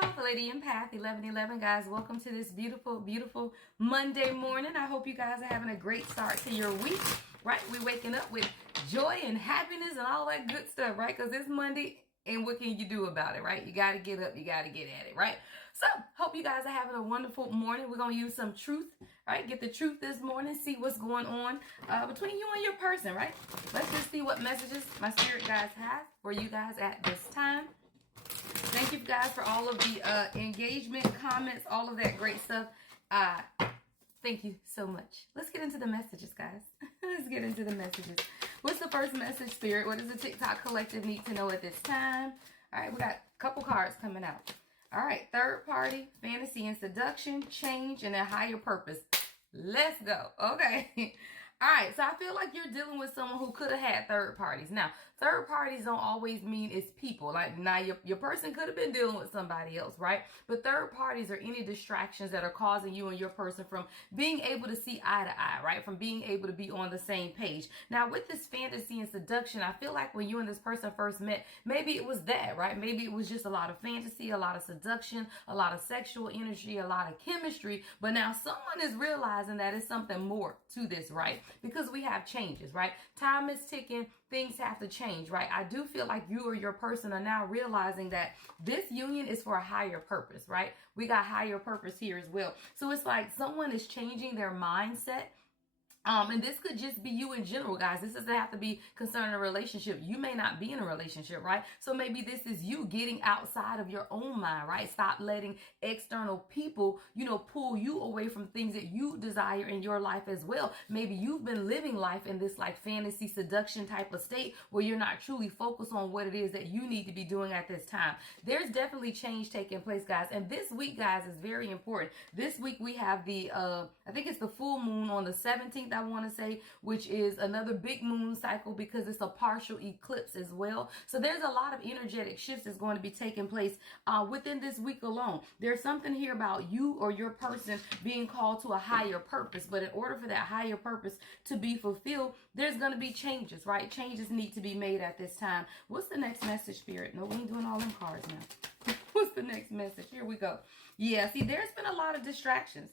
y'all, the Lady Empath 1111, guys. Welcome to this beautiful, beautiful Monday morning. I hope you guys are having a great start to your week, right? We're waking up with joy and happiness and all that good stuff, right? Because it's Monday, and what can you do about it, right? You got to get up, you got to get at it, right? So, hope you guys are having a wonderful morning. We're going to use some truth, right? Get the truth this morning, see what's going on between you and your person, right? Let's just see what messages my spirit guides have for you guys at this time. Thank you guys for all of the engagement, comments, all of that great stuff. Thank you so much. Let's get into the messages, guys. Let's get into the messages. What's the first message, Spirit? What does the TikTok collective need to know at this time? All right, we got a couple cards coming out. All right, third party, fantasy and seduction, change, and a higher purpose. Let's go. Okay. All right, so I feel like you're dealing with someone who could have had third parties. Now, third parties don't always mean it's people. Like, now your person could have been dealing with somebody else, right? But third parties are any distractions that are causing you and your person from being able to see eye to eye, right? From being able to be on the same page. Now, with this fantasy and seduction, I feel like when you and this person first met, maybe it was that, right? Maybe it was just a lot of fantasy, a lot of seduction, a lot of sexual energy, a lot of chemistry. But now someone is realizing that it's something more to this, right? Because we have changes, right? Time is ticking. Things have to change, right? I do feel like you or your person are now realizing that this union is for a higher purpose, right? We got higher purpose here as well. So it's like someone is changing their mindset. And this could just be you in general, guys. This doesn't have to be concerning a relationship. You may not be in a relationship, right? So maybe this is you getting outside of your own mind, right? Stop letting external people, pull you away from things that you desire in your life as well. Maybe you've been living life in this like fantasy seduction type of state where you're not truly focused on what it is that you need to be doing at this time. There's definitely change taking place, guys. And this week, guys, is very important. This week we have the, I think it's the full moon on the 17th. I want to say, which is another big moon cycle because it's a partial eclipse as well. So there's a lot of energetic shifts that's going to be taking place within this week alone. There's something here about you or your person being called to a higher purpose. But in order for that higher purpose to be fulfilled, there's going to be changes, right? Changes need to be made at this time. What's the next message, Spirit? No, we ain't doing all them cards now. What's the next message? Here we go. Yeah, see, there's been a lot of distractions.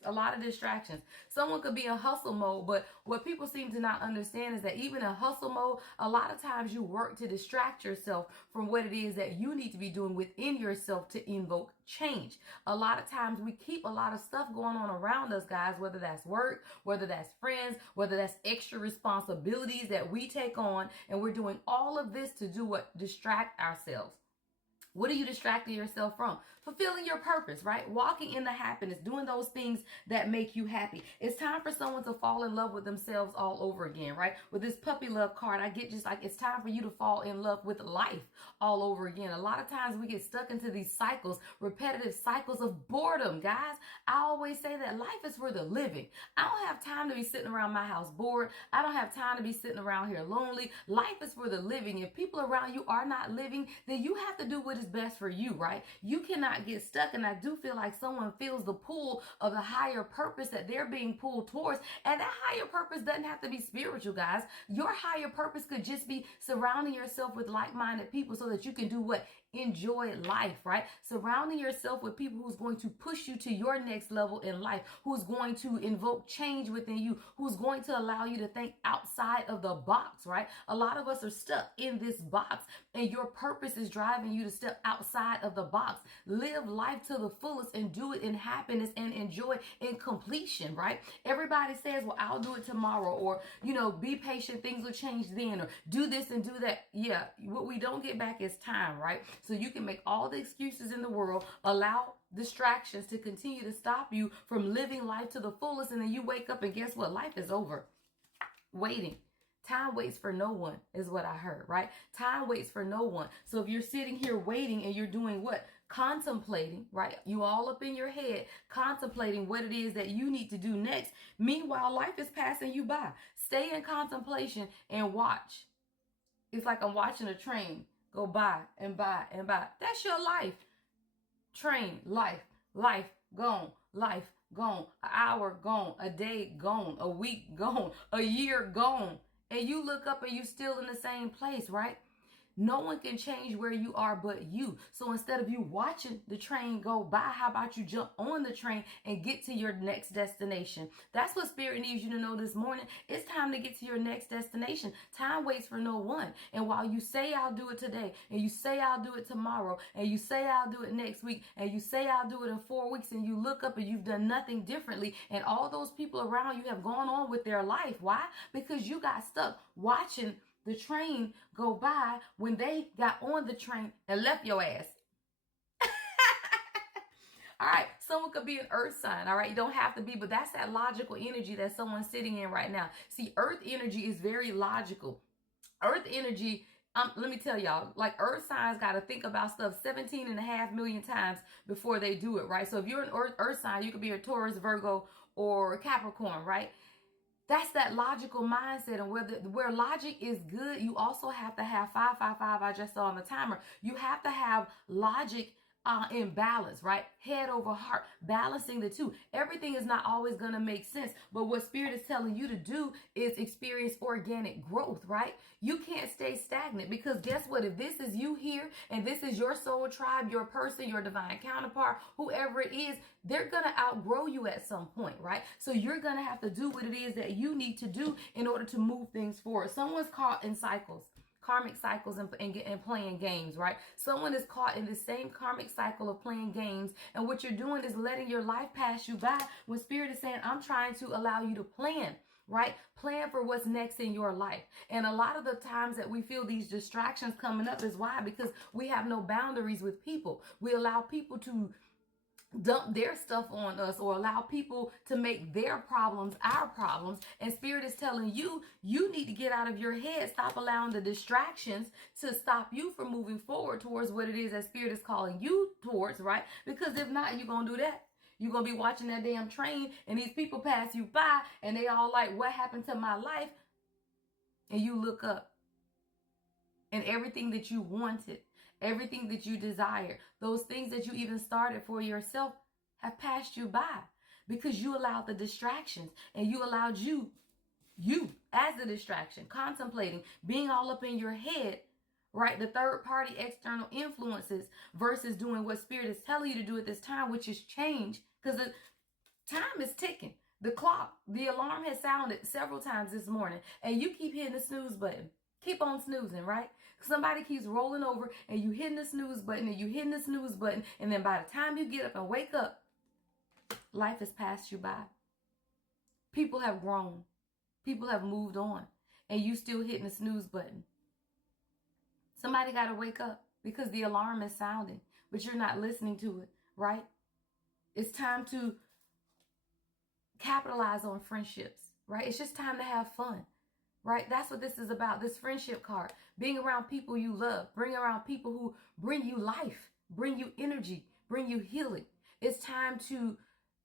Someone could be in hustle mode, but what people seem to not understand is that even in hustle mode, a lot of times you work to distract yourself from what it is that you need to be doing within yourself to invoke change. A lot of times we keep a lot of stuff going on around us, guys, whether that's work, whether that's friends, whether that's extra responsibilities that we take on, and we're doing all of this to do what? Distract ourselves. What are you distracting yourself from? Fulfilling your purpose, right? Walking in the happiness, doing those things that make you happy. It's time for someone to fall in love with themselves all over again, right? With this puppy love card, I get just like it's time for you to fall in love with life all over again. A lot of times we get stuck into these cycles, repetitive cycles of boredom, guys. I always say that life is for the living. I don't have time to be sitting around my house bored. I don't have time to be sitting around here lonely. Life is for the living. If people around you are not living, then you have to do what is best for you, right? You cannot get stuck. And I do feel like someone feels the pull of the higher purpose that they're being pulled towards. And that higher purpose doesn't have to be spiritual, guys. Your higher purpose could just be surrounding yourself with like-minded people so that you can do what? Enjoy life, right? Surrounding yourself with people who's going to push you to your next level in life, who's going to invoke change within you, who's going to allow you to think outside of the box, right? A lot of us are stuck in this box, and your purpose is driving you to step outside of the box. Live life to the fullest and do it in happiness and enjoy in completion, right? Everybody says, well, I'll do it tomorrow, or, be patient, things will change then, or do this and do that. Yeah, what we don't get back is time, right? So you can make all the excuses in the world, allow distractions to continue to stop you from living life to the fullest, and then you wake up and guess what? Life is over. Waiting. Time waits for no one is what I heard, right? Time waits for no one. So if you're sitting here waiting and you're doing what? Contemplating, right? You all up in your head, contemplating what it is that you need to do next. Meanwhile, life is passing you by. Stay in contemplation and watch. It's like I'm watching a train go by and by and by. That's your life. Train, life gone, life gone, an hour gone, a day gone, a week gone, a year gone. And you look up and you still in the same place, right? No one can change where you are but you. So instead of you watching the train go by, how about you jump on the train and get to your next destination? That's what Spirit needs you to know this morning. It's time to get to your next destination. Time waits for no one. And while you say I'll do it today, and you say I'll do it tomorrow, and you say I'll do it next week, and you say I'll do it in 4 weeks, and you look up and you've done nothing differently, and all those people around you have gone on with their life. Why? Because you got stuck watching the train go by when they got on the train and left your ass. All right, someone could be an earth sign, all right? You don't have to be, but that's that logical energy that someone's sitting in right now. See, earth energy is very logical. Earth energy, let me tell y'all, like earth signs got to think about stuff 17.5 million times before they do it, right? So if you're an earth sign, you could be a Taurus, Virgo, or Capricorn, right? That's that logical mindset. And where logic is good, you also have to have 555. I just saw on the timer. You have to have logic in balance, right? Head over heart, balancing the two. Everything is not always going to make sense, but what Spirit is telling you to do is experience organic growth, right? You can't stay stagnant, because guess what? If this is you here and this is your soul tribe, your person, your divine counterpart, whoever it is, they're going to outgrow you at some point, right? So you're going to have to do what it is that you need to do in order to move things forward. Someone's caught in cycles. Karmic cycles and playing games, right? Someone is caught in the same karmic cycle of playing games, and what you're doing is letting your life pass you by, when Spirit is saying, I'm trying to allow you to plan, right? Plan for what's next in your life. And a lot of the times that we feel these distractions coming up is why? Because we have no boundaries with people. We allow people to dump their stuff on us, or allow people to make their problems our problems. And Spirit is telling you, you need to get out of your head. Stop allowing the distractions to stop you from moving forward towards what it is that Spirit is calling you towards, right? Because if not, you're going to do that. You're going to be watching that damn train and these people pass you by and they all like, what happened to my life? And you look up and everything that you wanted, everything that you desire, those things that you even started for yourself have passed you by, because you allowed the distractions, and you allowed you as the distraction, contemplating, being all up in your head, right? The third party external influences versus doing what Spirit is telling you to do at this time, which is change, because the time is ticking. The clock, the alarm has sounded several times this morning, and you keep hitting the snooze button. Keep on snoozing, right? Somebody keeps rolling over and you hitting the snooze button and you hitting the snooze button. And then by the time you get up and wake up, life has passed you by. People have grown. People have moved on. And you still hitting the snooze button. Somebody got to wake up, because the alarm is sounding, but you're not listening to it, right? It's time to capitalize on friendships, right? It's just time to have fun. Right? That's what this is about, this friendship card. Being around people you love. Bring around people who bring you life, bring you energy, bring you healing. It's time to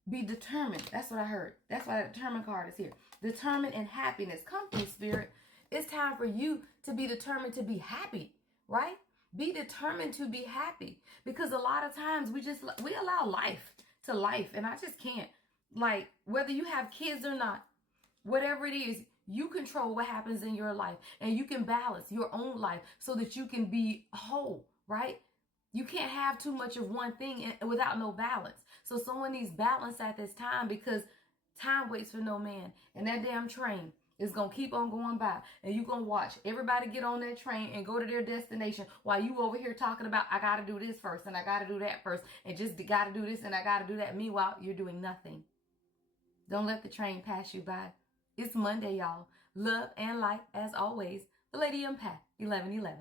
be determined. That's what I heard. That's why the determined card is here. Determined and happiness. Come through, Spirit. It's time for you to be determined to be happy, right? Be determined to be happy. Because a lot of times we allow life to life. And I just can't. Like, whether you have kids or not, whatever it is, you control what happens in your life, and you can balance your own life so that you can be whole, right? You can't have too much of one thing without no balance. So someone needs balance at this time, because time waits for no man. And that damn train is going to keep on going by, and you're going to watch everybody get on that train and go to their destination while you over here talking about, I got to do this first and I got to do that first and just got to do this and I got to do that. Meanwhile, you're doing nothing. Don't let the train pass you by. It's Monday, y'all. Love and light, as always. The Lady Empath, 1111.